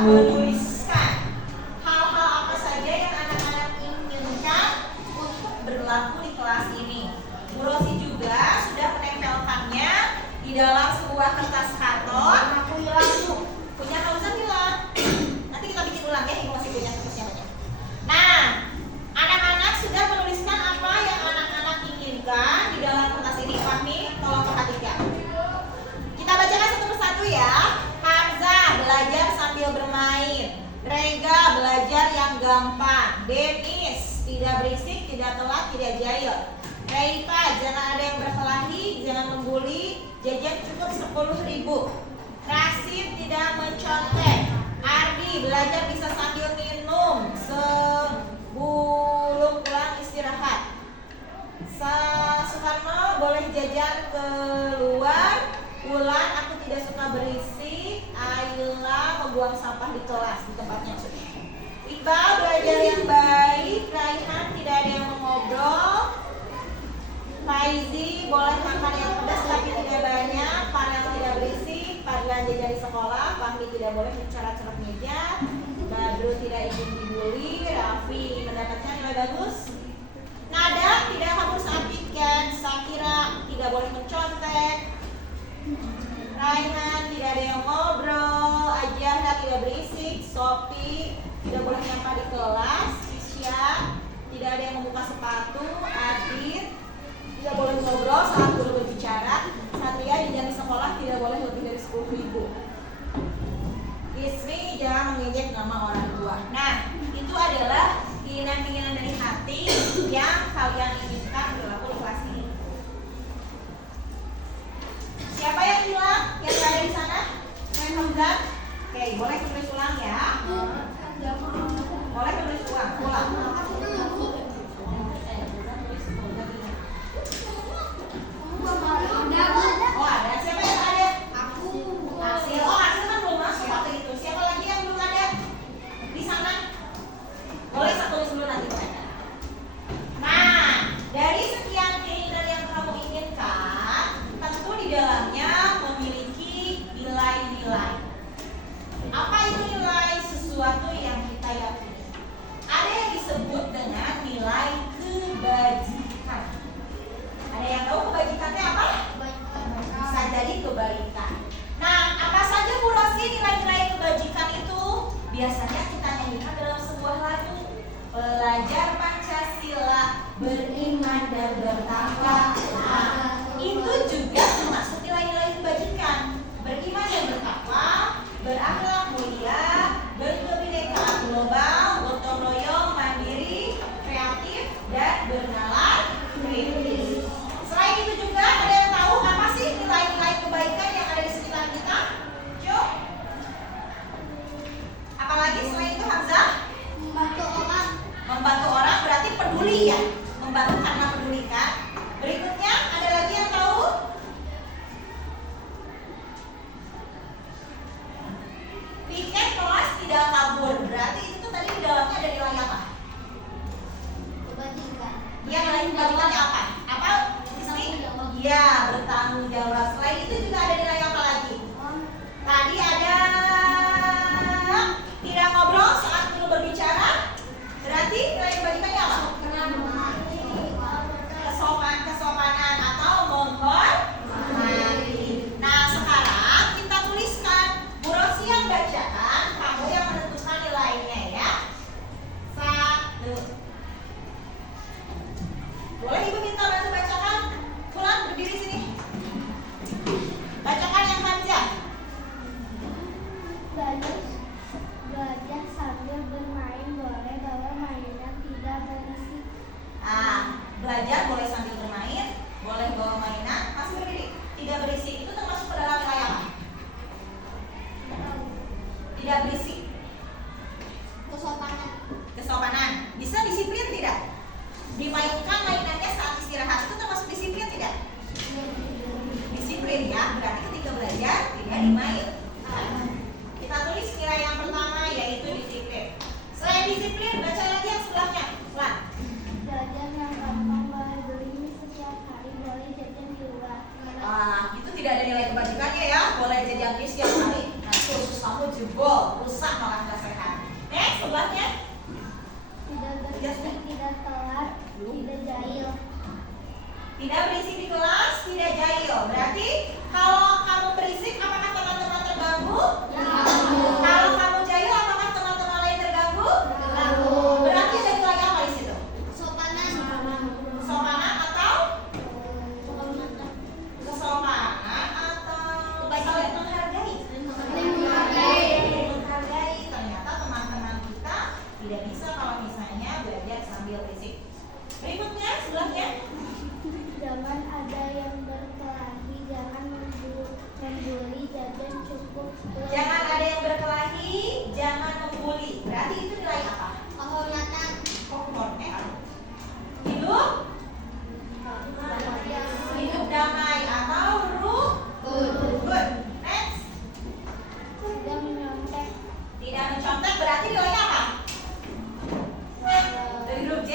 menuliskan hal-hal apa saja yang anak-anak inginkan untuk berlaku di kelas ini. Bu Rosi juga sudah menempelkannya di dalam sebuah kertas karton. Aku hilang tuh. Punya Hamzah hilang. Nanti kita bikin ulang ya, Ibu masih punya kertasnya banyak. Nah, anak-anak sudah menuliskan apa yang anak-anak inginkan di dalam kertas ini. Fahmi, tolong perhatikan. Kita bacakan satu persatu ya. Hamzah belajar sambil bermain. Rega belajar yang gampang. Denis tidak berisik, tidak telat, tidak jahil. Reifa jangan ada yang berkelahi, jangan membuli. Jajan cukup 10.000. Rasid tidak mencontek. Ardi belajar bisa sambil minum sebelum pulang istirahat. Soekarno boleh jajan keluar. Ulan aku tidak suka berisik. Ayla membuang sampah di kelas di tempatnya. Iqbal belajar yang baik. Raihan tidak ada yang mengobrol. Faizi boleh makan yang pedas tapi tidak banyak. Farel tidak berisik. Fadlan jajan di sekolah. Fahmi tidak boleh mencoret-coret meja. Badru tidak ingin dibully. Raffi mendapatkan nilai bagus. Nada tidak kabur saat piket. Sakira tidak boleh mencontek. Raihan tidak ada yang ngobrol. Ajahra tidak berisik. Sopi tidak boleh nyampah di kelas. Sisya tidak ada yang membuka sepatu. Adit tidak boleh ngobrol saat guru berbicara. Satria jajan di sekolah tidak boleh lebih dari 10.000. Ismi jangan mengejek nama orang tua. Nah, itu adalah keinginan-keinginan dari hati yang kalian inginkan berlaku di kelas ini. Siapa yang hilang? Yang ada di sana? Main Hamzah? Oke, boleh tulis ulang ya. Boleh tulis ulang. Oh ada, siapa yang ada? Aku. Asil, oh Asil kan belum masuk waktu itu. Siapa lagi yang belum ada di sana? Boleh saya tulis dulu nanti. Nah, dari sekian keinginan yang kamu inginkan, tentu di dalamnya memiliki nilai-nilai. Apa itu nilai? Sesuatu yang kita yakini. Ada yang disebut dengan nilai kebajikan. Ada yang tahu kebajikannya apa? Bisa jadi kebaikan. Nah, apa saja Bu Rosi nilai-nilai kebajikan itu? Biasanya kita nyanyikan dalam sebuah lagu. Belajar Pancasila, beriman dan bertakwa. Nah, itu juga termasuk nilai-nilai kebajikan. Beriman dan bertakwa, berakhlak mulia, berkebinekaan global, gotong royong, mandiri, kreatif, dan bernalar kritis. Selain itu juga ada yang tahu apa sih nilai-nilai kebaikan yang ada di sekitar kita? Cuk? Apalagi selain itu Hamzah? Membantu orang. Membantu orang berarti peduli ya? Membantu karena peduli kan? Berikutnya ada lagi yang tahu? Piket kelas tidak kabur. Berarti itu tadi di dalamnya ada nilai apa? Kebajikan. Iya, nilai kebajikannya apa? Apa? Iya, bertanggung jawab. Selain itu juga ada nilai apa lagi? Tadi ada tidak ngobrol saat guru berbicara. Berarti nilai kebajikannya apa? Kesopanan atau menghormati. Nah, sekarang kita tuliskan. Bu Rosi yang bacakan, kamu yang menentukan nilainya ya. 1. Boleh Ibu minta bantu bacakan? Pulang berdiri sini. Bacakan yang Hamzah. Belajar sambil bermain, boleh bawa mainan tidak berisik. Belajar boleh sambil bermain, boleh bawa mainan, masih berdiri. Tidak berisik itu termasuk ke dalam nilai apa? Tidak berisik. Kesopanan. Bisa disiplin tidak? Dimainkan mainannya saat istirahat itu termasuk disiplin tidak? Disiplin ya, berarti ketika belajar tidak dimain. Kita tulis nilai yang pertama yaitu disiplin. Selain disiplin, baca lagi yang sebelahnya. Pelan. Belajar yang gampang, boleh beli setiap hari, boleh jajan di luar. Itu tidak ada nilai kebajikannya ya. Boleh jajan bis setiap hari. Nah, khusus kamu jebol, rusak malah nggak sehat. Next, sebelahnya. Tidak berisik, tidak telat, tidak jahil. Tidak berisik di kelas, tidak jahil. Berarti kalau kamu berisik, apakah teman-teman terganggu? Kalau kamu jahil, apakah teman-teman lain terganggu? Berarti ada nilai apa di situ? Kesopanan atau kesopanan atau saling menghargai? Menghargai. Ternyata teman-teman kita tidak bisa kalau misalnya belajar sambil berisik. Berikutnya, sebelahnya. Jangan ada yang berkelahi, jangan membuli, jajan cukup. Jangan ada yang berkelahi, jangan membuli. Berarti itu nilai apa? Kehormatan. Hidup damai atau good. Next. Tidak menyontek, Tidak mencontek berarti nilai apa? Dari huruf J.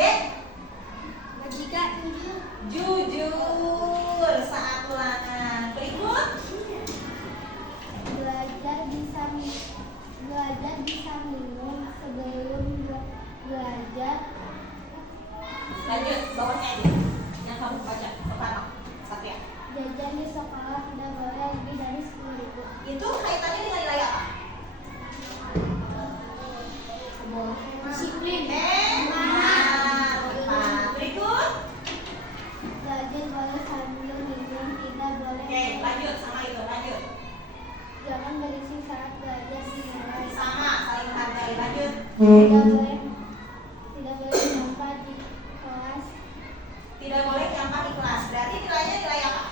Jujur saat ulangan. Berikut. belajar bisa minum sebelum belajar. Lanjut, bawahnya aja. Yang kamu baca pertama. Satya. Jajan di sekolah tidak boleh lebih dari 10.000. Itu kaitannya dengan nilai apa? Disiplin. Benar. Tepat. Berikut. Belajar boleh sambil minum, tidak boleh. Oke, lanjut sama itu. Lanjut. Jangan berisik saat belajar dinilai. Sama, saling menghargai. Lanjut. Tidak boleh sampah di kelas. Tidak boleh nyampah di kelas. Berarti nilainya nilai apa?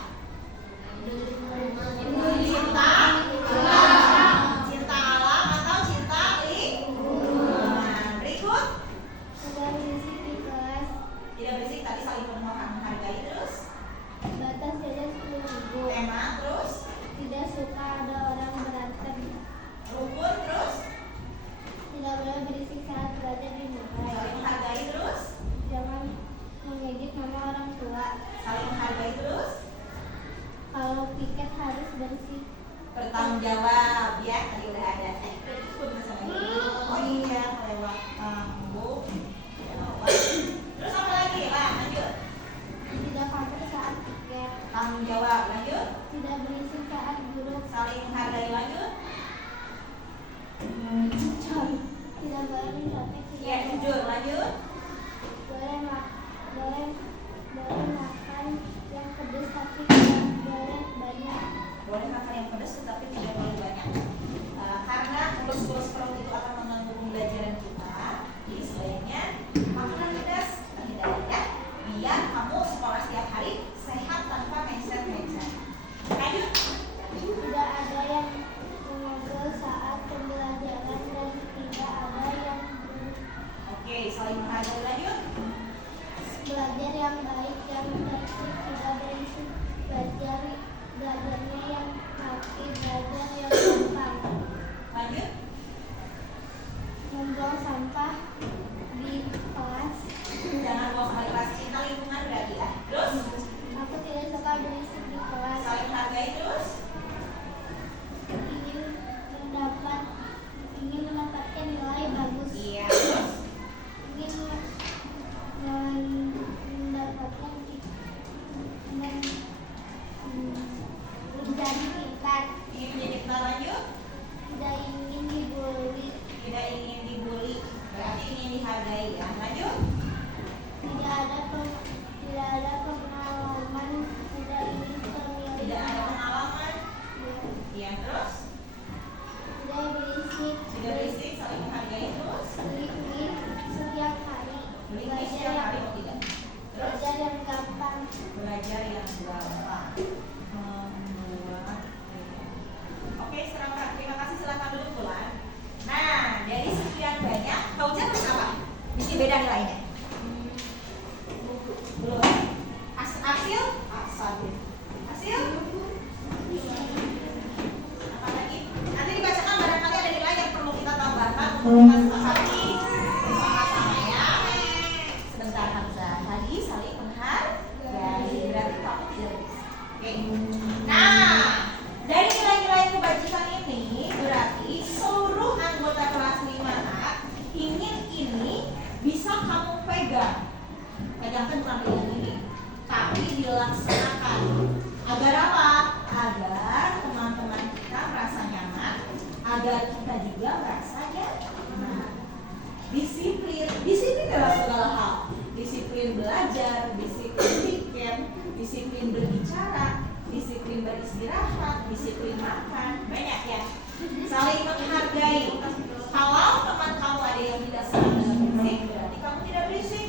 Cinta alam atau cinta lingkungan. Berikut. Tidak berisik di kelas. Tidak berisik tapi saling menghargai. Terus. Batas jajan 10.000. Tema. Terus. Tidak suka ada orang berantem. Rukun. Terus. Tidak boleh berisik saat belajar dinilai. Saling menghargai. Terus. Jangan mengejek nama orang tua. Saling menghargai. Terus. Kalau piket harus bersih. Bertanggung jawab ya, tadi udah ada. Oh iya, lewat tanggung jawab. Terus apa lagi? Lanjut. Tidak pamer saat piket. Tanggung jawab. Lanjut. Tidak berisik saat duduk. Saling menghargai. Lanjut. Tidak boleh mencontek. Ya, jujur. Lanjut. Boleh makan yang pedas tapi tidak boleh banyak. Boleh makan yang pedas tetapi tidak boleh banyak. Karena mulus-mulus perut itu akan mengganggu pembelajaran kita. Jadi sebaiknya makanan pedas kita hindari ya. Biar kamu sekolah setiap hari sehat tanpa mencret-mencret. Lanjut. Tidak ada yang mengobrol saat pembelajaran dan tidak ada yang Oke, saling menghargai. Lanjut. belajar yang baik, yang tertib, tidak berisik. Belajarnya yang rapi, belajar yang gampang. Lanjut. Membuang sampah di kelas. Jangan buang sampah di kelas. Cinta lingkungan berarti ya. Terus. Aku tidak suka berisik di kelas. Saling menghargai. Terus. Ingin mendapatkan nilai bagus. Iya. Terus. Ingin mendapatkan menjadi pintar. Ingin menjadi pintar. Lanjut. Tidak ingin dibully. Tidak ingin dibully. Berarti ingin dihargai ya. Lanjut. Tidak ada pengalaman. Tidak ingin pemilihan. Tidak ada pengalaman. Iya. Terus. Tidak berisik. Tidak berisik. Saling menghargai. Terus. Beli setiap hari. Beli setiap hari atau tidak. Terus. Belajar yang gampang. Belajar yang gampang. Membuat. Oke, terima kasih. Silakan duduk pulang. Nah, dari sekian banyak, kau jangan apa? Mesti beda nilainya. Belum. Hasil? Hasil? Apa lagi? Nanti dibacakan barangkali ada nilai yang perlu kita tambahkan untuk kita sepakati bersama-sama ya. Sebentar Hamzah. Tadi saling menghargai. Berarti kamu tidak bisa. Oke. Nah, dari nilai-nilai kebajikan ini berarti seluruh agar kita juga merasa nyaman. Disiplin, disiplin dalam segala hal. Disiplin belajar, disiplin weekend, disiplin berbicara, disiplin beristirahat, disiplin makan, banyak ya. Saling menghargai. Kalau teman kamu ada yang tidak senang dengan berisik, berarti kamu tidak berisik.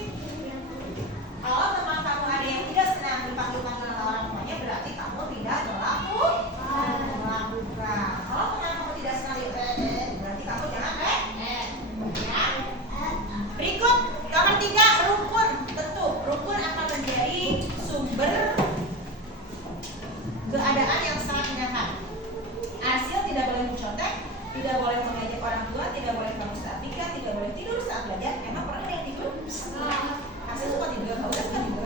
Kalau teman kamu ada yang tidak senang dipanggil-panggil oleh orang tuanya, berarti kamu tidak melakukan. Kalau teman kamu tidak senang berarti kamu jangan ya. Berikut nomor 3, rukun. Tentu rukun akan menjadi sumber keadaan yang sangat menyenangkan. Arsil tidak boleh mencontek, tidak boleh mengejek orang tua, tidak boleh kamu saat nikah, tidak boleh tidur saat belajar. Emang pernah ada yang tidur? Arsil suka tidur, kamu suka tidur.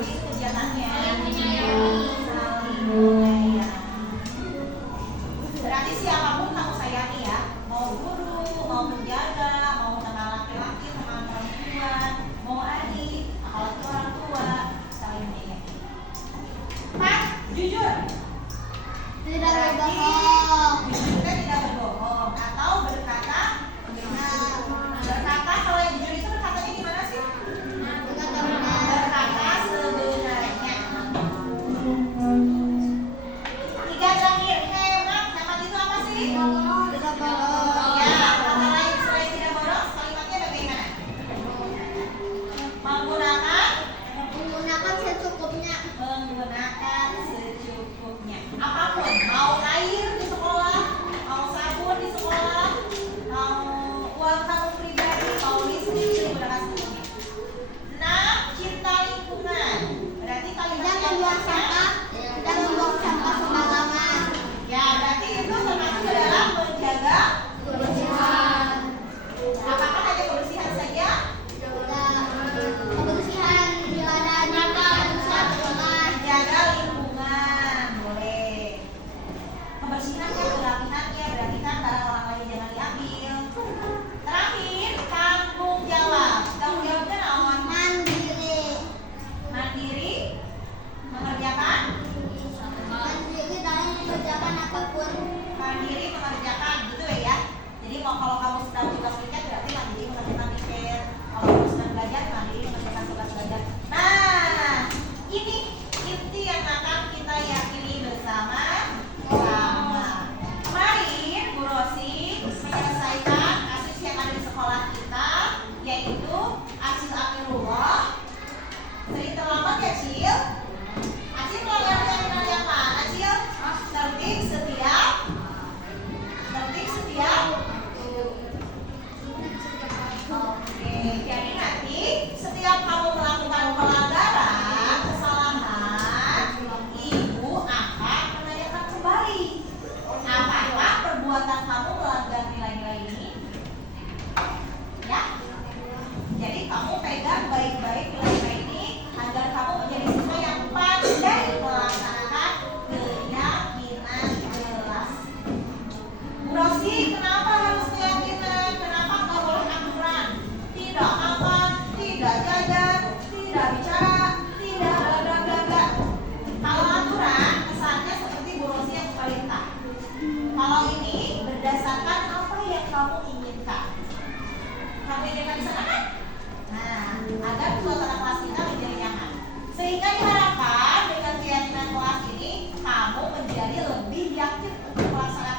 Jadi kegiatannya Saling menyayangi. saling menyayangi. Berarti siapapun kamu sayangi ya, mau guru, mau penjaga, mau teman laki-laki, teman perempuan, mau adik, apalagi orang tua, saling menyayangi. Pak, jujur. Tidak Berarti berbohong. jujur kita tidak berbohong atau berkata benar. Berkata, kalau yang jujur itu berkatanya gimana sih? Berkata benar. Berkata sebenarnya. Tiga terakhir, hemat. Hemat itu apa sih? Tidak bohong. Ya, kata lain selain tidak boros, kalimatnya bagaimana? Menggunakan secukupnya. Menggunakan secukupnya. Apapun, mau air di sekolah, mau sabun di sekolah, mau uang kamu pribadi, mau listrik, digunakan secukupnya. 6. Cinta lingkungan. Berarti kalimat Tidak yang membuang pertama, sampah. Tidak membuang sampah sembarangan. ya berarti itu termasuk dalam menjaga. Kebersihan. Apakah hanya kebersihan saja? Kebersihan jalanan, kebersihan sekolah. Menjaga lingkungan, boleh. Kebersihan kan berlapis-lapis, berarti kan barang orang lain jangan diambil. Terakhir, tanggung jawab. Tanggung jawabnya naon? Mandiri. Mandiri, mengerjakan, Mandiri dalam mengerjakan apapun. mandiri mengerjakan, gitu ya. Jadi kalau kamu sedang tugas weekend berarti mandiri mengerjakan weekend. Kalau kamu sedang belajar, mandiri mengerjakan tugas belajar. Nah, ini inti yang akan kita yakini bersama. Kemarin Bu Rosi menyelesaikan asis yang ada di sekolah kita, yaitu asis Amirullah. Sering terlambat ya, Cil? Acil melanggar yang mana, Cil? Tertib setiap. Oke, jadi nanti setiap kamu melakukan pelanggaran, kesalahan, ibu akan menanyakan kembali apakah perbuatan kamu melanggar nilai-nilai ini. Ya, jadi kamu pegang baik-baik nilai-nilai ini agar kamu menjadi siswa yang pandai melaksanakan keyakinan kelas. Bu Rosi, kenapa harus keyakinan? Kenapa nggak boleh aturan? Tidak makan, tidak jajan, tidak bicara, tidak bla bla bla bla. Kalau aturan kesannya seperti Bu Rosi yang pemerintah. Kalau ini berdasarkan apa yang kamu inginkan. Kamu inginkan di sana kan? Nah, agar suasana kelas kita menjadi nyaman. Sehingga diharapkan dengan keyakinan kelas ini kamu menjadi lebih yakin untuk melaksanakan